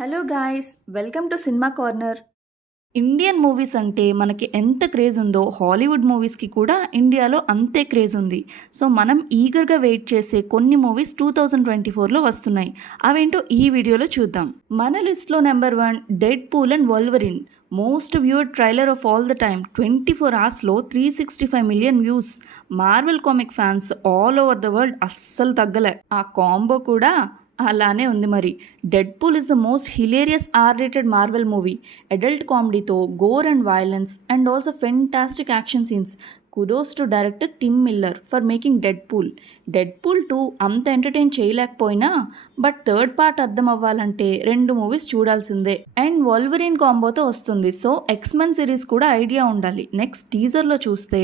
Hello guys, welcome to cinema corner. Indian movies అంటే మనకి ఎంత క్రేజ్ ఉందో హాలీవుడ్ మూవీస్కి కూడా ఇండియాలో అంతే క్రేజ్ ఉంది. సో మనం ఈగర్గా వెయిట్ చేసే కొన్ని మూవీస్ 2024లో వస్తున్నాయి. అవేంటో ఈ వీడియోలో చూద్దాం. మన లిస్ట్లో number 1 Deadpool and Wolverine. Most viewed trailer of all the time. 24 అవర్స్లో 365 million views. Marvel comic fans all over the world అస్సలు తగ్గలే. ఆ కాంబో కూడా అలానే ఉంది మరి. Deadpool is the most hilarious R-rated Marvel movie. Adult కామెడీతో gore and violence and also fantastic action scenes. Kudos to director Tim Miller for making Deadpool. Deadpool 2 అంత entertain చేయలేకపోయినా but third part అర్థం అవ్వాలంటే 2 movies చూడాల్సిందే. And Wolverine కాంబోతో వస్తుంది, so X Men series కూడా idea ఉండాలి. నెక్స్ట్ టీజర్లో చూస్తే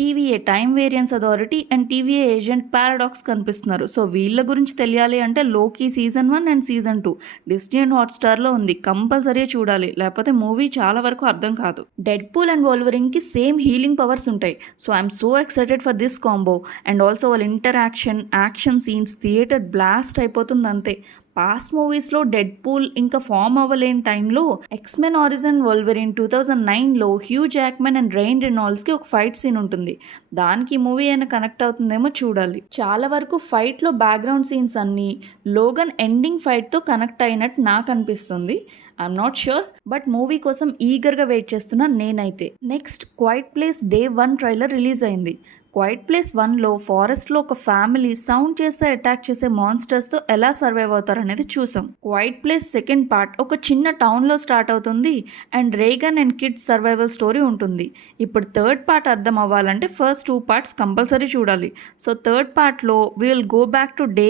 TVA time variance authority and TVA agent paradox కనిపిస్తున్నారు. సో వీళ్ళ గురించి తెలియాలి అంటే Loki season 1 and season 2 Disney and హాట్స్టార్లో ఉంది. కంపల్సరీ చూడాలి, లేకపోతే మూవీ చాలా వరకు అర్థం కాదు. డెడ్ పూల్ అండ్ వోల్వరిన్కి సేమ్ హీలింగ్ పవర్స్ ఉంటాయి. So I'm so excited for this combo. And also వాళ్ళ యాక్షన్ సీన్స్ థియేటర్ బ్లాస్ట్ అయిపోతుంది అంతే. పాస్ట్ మూవీస్లో డెడ్ పూల్ ఇంకా ఫామ్ అవ్వలేని టైంలో ఎక్స్మెన్ ఆరిజిన్ వోల్వరిన్ 2009లో హ్యూ జాక్మెన్ అండ్ రైన్ రెనాల్డ్స్కి ఒక ఫైట్ సీన్ ఉంటుంది. దానికి మూవీ అయినా కనెక్ట్ అవుతుందేమో చూడాలి. చాలా వరకు ఫైట్లో బ్యాక్గ్రౌండ్ సీన్స్ అన్నీ లోగన్ ఎండింగ్ ఫైట్తో కనెక్ట్ అయినట్టు నాకు అనిపిస్తుంది. I'm not sure, but movie కోసం ఈగర్గా వెయిట్ చేస్తున్నాను నేనైతే. Next quiet place day 1 trailer release అయింది. క్వైట్ ప్లేస్ 1లో ఫారెస్ట్లో ఒక ఫ్యామిలీ సౌండ్ చేస్తే అటాక్ చేసే మాన్స్టర్స్తో ఎలా సర్వైవ్ అవుతారనేది చూసాం. క్వైట్ ప్లేస్ సెకండ్ పార్ట్ ఒక చిన్న టౌన్లో స్టార్ట్ అవుతుంది and Regan and kids survival story ఉంటుంది. ఇప్పుడు థర్డ్ పార్ట్ అర్థం అవ్వాలంటే ఫస్ట్ 2 పార్ట్స్ కంపల్సరీ చూడాలి. సో థర్డ్ పార్ట్లో we will go back to day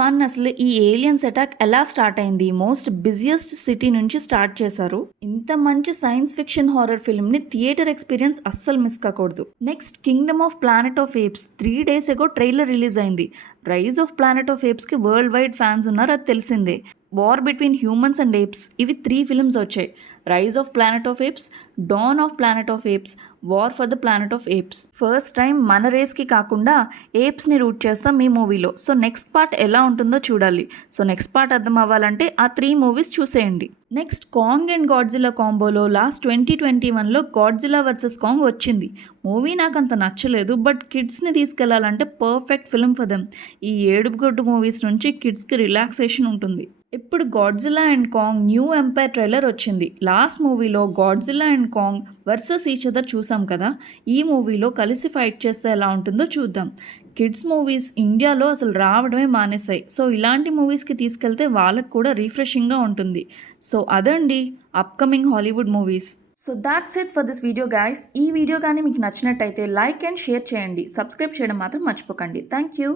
1 అసలు ఈ ఏలియన్స్ అటాక్ ఎలా స్టార్ట్ అయింది, మోస్ట్ బిజియెస్ట్ సిటీ నుంచి స్టార్ట్ చేశారు. ఇంత మంచి సైన్స్ ఫిక్షన్ హారర్ ఫిల్మ్ని థియేటర్ ఎక్స్పీరియన్స్ అస్సలు మిస్ కాకూడదు. Next kingdom of planet of apes 3 days ago trailer release అయింది. రైజ్ ఆఫ్ ప్లానెట్ ఆఫ్ ఏప్స్కి వరల్డ్ వైడ్ ఫ్యాన్స్ ఉన్నారు, అది తెలిసిందే. War between humans and apes, ఇవి 3 ఫిల్మ్స్ వచ్చాయి. Rise of planet of apes, dawn of planet of apes, war for the planet of apes. First time మన రేస్కి కాకుండా ఏప్స్ని route చేస్తాం ఈ మూవీలో. సో నెక్స్ట్ పార్ట్ ఎలా ఉంటుందో చూడాలి. సో నెక్స్ట్ పార్ట్ అర్థం అవ్వాలంటే ఆ 3 మూవీస్ చూసేయండి. నెక్స్ట్ కాంగ్ అండ్ గాడ్జిలా కాంబోలో లాస్ట్ 2021లో గాడ్జిలా వర్సెస్ కాంగ్ వచ్చింది. మూవీ నాకు అంత నచ్చలేదు, బట్ కిడ్స్ని తీసుకెళ్లాలంటే పర్ఫెక్ట్ ఫిల్మ్ ఫర్ దెమ్. ఈ ఏడుపుగొట్టు మూవీస్ నుంచి కిడ్స్కి రిలాక్సేషన్ ఉంటుంది. ఇప్పుడు Godzilla and Kong new empire trailer వచ్చింది. లాస్ట్ మూవీలో Godzilla and Kong versus each other చూసాం కదా, ఈ మూవీలో కలిసి ఫైట్ చేస్తే ఎలా ఉంటుందో చూద్దాం. కిడ్స్ మూవీస్ ఇండియాలో అసలు రావడమే మానేశాయి. సో ఇలాంటి మూవీస్కి తీసుకెళ్తే వాళ్ళకు కూడా రిఫ్రెషింగ్గా ఉంటుంది. సో అదండి upcoming Hollywood movies. So that's it for this video guys. ఈ వీడియో కానీ మీకు నచ్చినట్టయితే లైక్ అండ్ షేర్ చేయండి. సబ్స్క్రైబ్ చేయడం మాత్రం మర్చిపోకండి. Thank you.